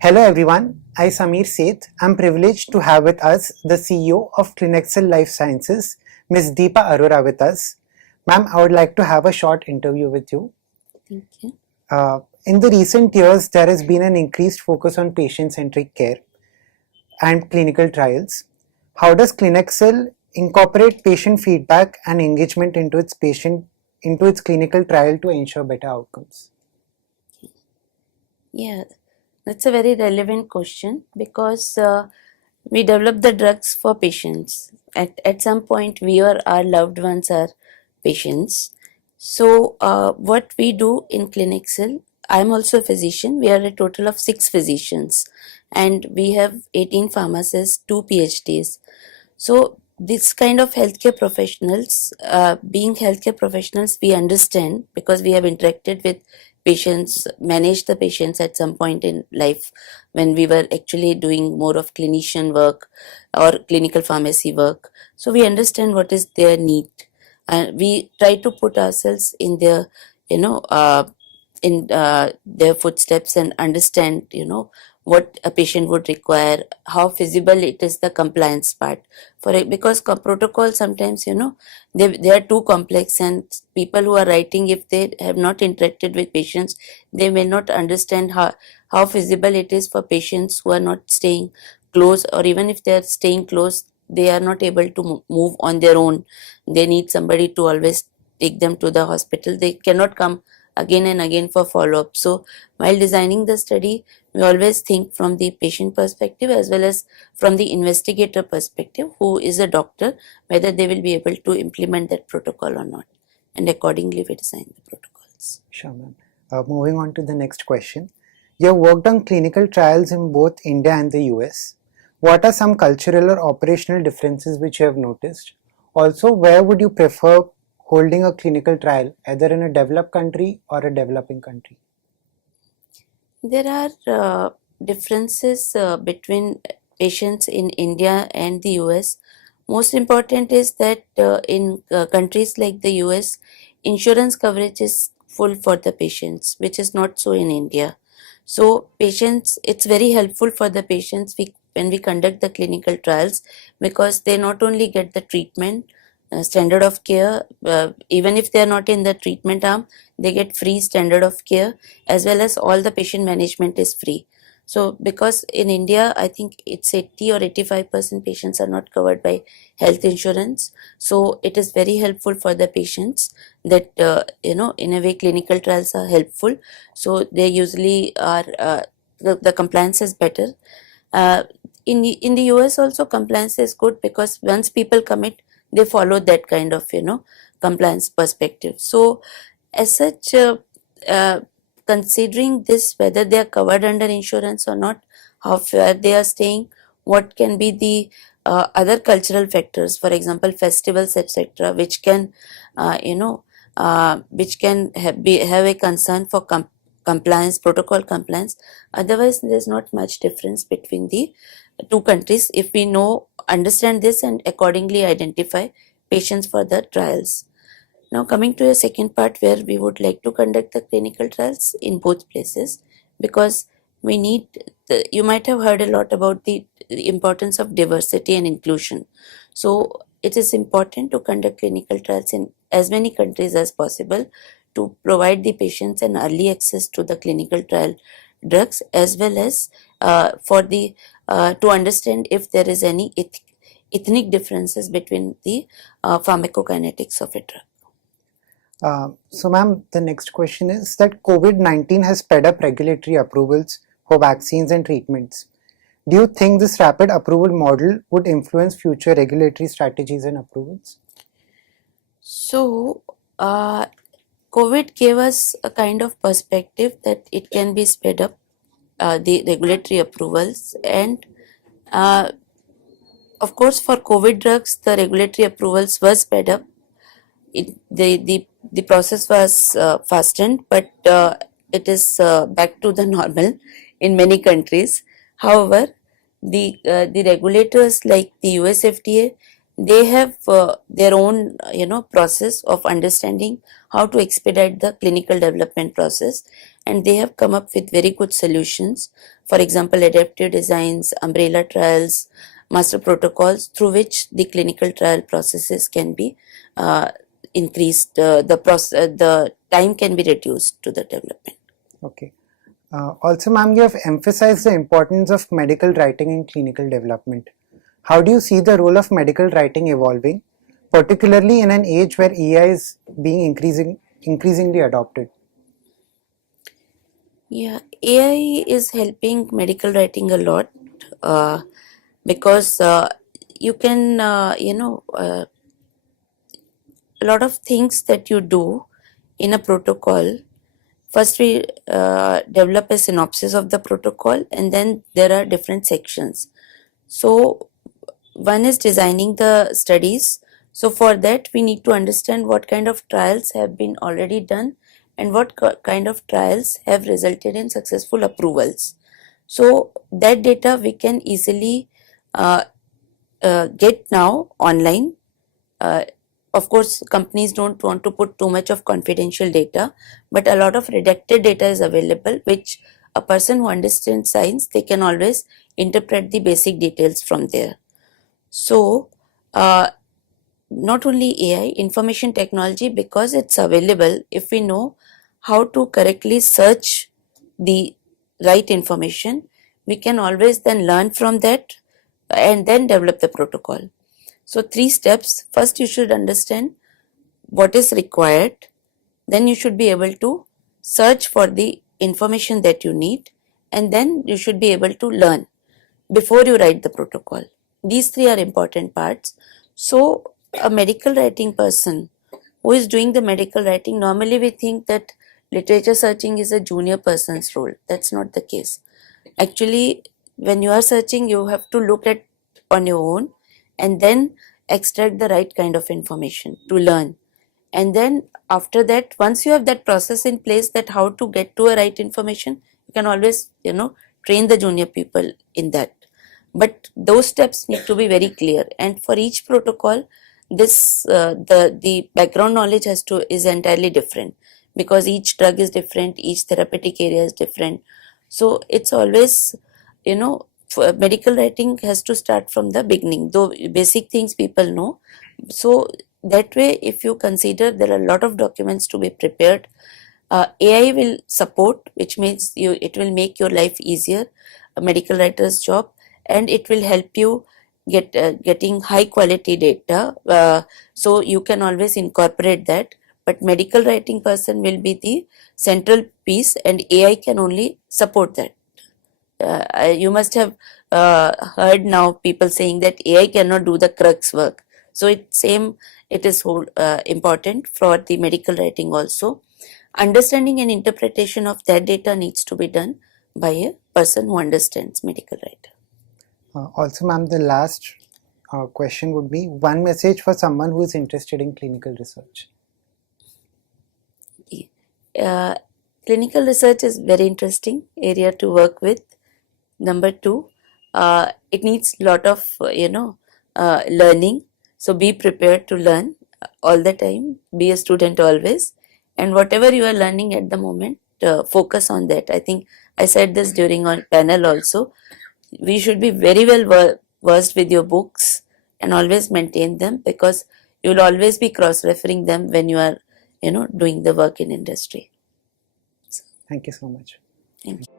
Hello everyone, I Samir Seth. I'm privileged to have with us the CEO of Clinexcel Life Sciences, Ms. Deepa Arora with us. Ma'am, I would like to have a short interview with you. Thank you. In the recent years, there has been an increased focus on patient-centric care and clinical trials. How does Clinexcel incorporate patient feedback and engagement into its clinical trial to ensure better outcomes? Yeah, that's a very relevant question because we develop the drugs for patients. At some point, we or our loved ones are patients. So, what we do in Clinexcel, I'm also a physician. We are a total of 6 physicians, and we have 18 pharmacists, 2 PhDs. So, this kind of healthcare professionals, being healthcare professionals, we understand because we have interacted with patients, managed the patients at some point in life when we were actually doing more of clinician work or clinical pharmacy work. So, we understand what is their need, and we try to put ourselves in their, you know, their footsteps and understand, what a patient would require, how feasible it is, the compliance part for it, because protocol sometimes, they are too complex, and people who are writing, if they have not interacted with patients, they may not understand how feasible it is for patients who are not staying close, or even if they are staying close, they are not able to move on their own. They need somebody to always take them to the hospital. They cannot come again and again for follow-up. So while designing the study, we always think from the patient perspective as well as from the investigator perspective, who is a doctor, whether they will be able to implement that protocol or not. And accordingly, we design the protocols. Sure, ma'am. Moving on to the next question. You have worked on clinical trials in both India and the US. What are some cultural or operational differences which you have noticed? Also, where would you prefer holding a clinical trial, either in a developed country or a developing country? There are differences between patients in India and the US. Most important is that in countries like the US, insurance coverage is full for the patients, which is not so in India. So, patients, it's very helpful for the patients when we conduct the clinical trials, because they not only get the treatment, standard of care, even if they are not in the treatment arm, they get free standard of care, as well as all the patient management is free. So, because in India, I think it's 80 or 85% patients are not covered by health insurance. So, it is very helpful for the patients that, in a way, clinical trials are helpful. So, they usually are, the compliance is better. Uh, in the US also, compliance is good because once people commit, they follow that kind of, compliance perspective. So, as such, uh, considering this, whether they are covered under insurance or not, how far they are staying, what can be the other cultural factors, for example, festivals, etc., which can, have a concern for compliance, protocol compliance. Otherwise, there's not much difference between the two countries if we understand this, and accordingly identify patients for the trials. Now, coming to the second part, where we would like to conduct the clinical trials in both places, because we need, you might have heard a lot about the importance of diversity and inclusion. So, it is important to conduct clinical trials in as many countries as possible to provide the patients an early access to the clinical trial drugs, as well as for the to understand if there is any ethnic differences between the pharmacokinetics of a drug. So, ma'am, the next question is that COVID-19 has sped up regulatory approvals for vaccines and treatments. Do you think this rapid approval model would influence future regulatory strategies and approvals? So, COVID gave us a kind of perspective that it can be sped up, the regulatory approvals, and of course, for COVID drugs, the regulatory approvals were sped up. The process was fastened, but it is back to the normal in many countries. However, the regulators like the US FDA, they have their own process of understanding how to expedite the clinical development process, and they have come up with very good solutions. For example, adaptive designs, umbrella trials, master protocols through which the clinical trial processes can be increased, the time can be reduced to the development. Okay. Also, ma'am, you have emphasized the importance of medical writing in clinical development. How do you see the role of medical writing evolving, particularly in an age where AI is being increasingly adopted? Yeah, AI is helping medical writing a lot, uh, because you can, a lot of things that you do in a protocol. First, we develop a synopsis of the protocol, and then there are different sections. So, one is designing the studies. So, for that, we need to understand what kind of trials have been already done and what kind of trials have resulted in successful approvals. So, that data we can easily uh, get now online. Uh, of course, companies don't want to put too much of confidential data, but a lot of redacted data is available, which a person who understands science, they can always interpret the basic details from there. So, not only AI, information technology, because it's available, if we know how to correctly search the right information, we can always then learn from that and then develop the protocol. So, 3 steps. First, you should understand what is required, then you should be able to search for the information that you need, and then you should be able to learn before you write the protocol. These 3 are important parts. So, a medical writing person who is doing the medical writing, normally we think that literature searching is a junior person's role. That's not the case. Actually, when you are searching, you have to look at on your own and then extract the right kind of information to learn. And then after that, once you have that process in place, that how to get to a right information, you can always train the junior people in that. But those steps need to be very clear, and for each protocol, this the background knowledge is entirely different, because each drug is different, each therapeutic area is different. So it's always, medical writing has to start from the beginning, though basic things people know. So that way, if you consider there are a lot of documents to be prepared, AI will support, which means it will make your life easier, a medical writer's job, and it will help you getting high quality data. So you can always incorporate that. But medical writing person will be the central piece, and AI can only support that. You must have heard now people saying that AI cannot do the crux work. So it is important for the medical writing also. Understanding and interpretation of that data needs to be done by a person who understands medical writing. Also, ma'am, the last question would be one message for someone who is interested in clinical research. Clinical research is very interesting area to work with. Number 2, it needs lot of learning. So be prepared to learn all the time. Be a student always, and whatever you are learning at the moment, focus on that. I think I said this during our panel also. We should be very well versed with your books and always maintain them, because you will always be cross-referring them when you are doing the work in industry. Thank you so much. Thank you.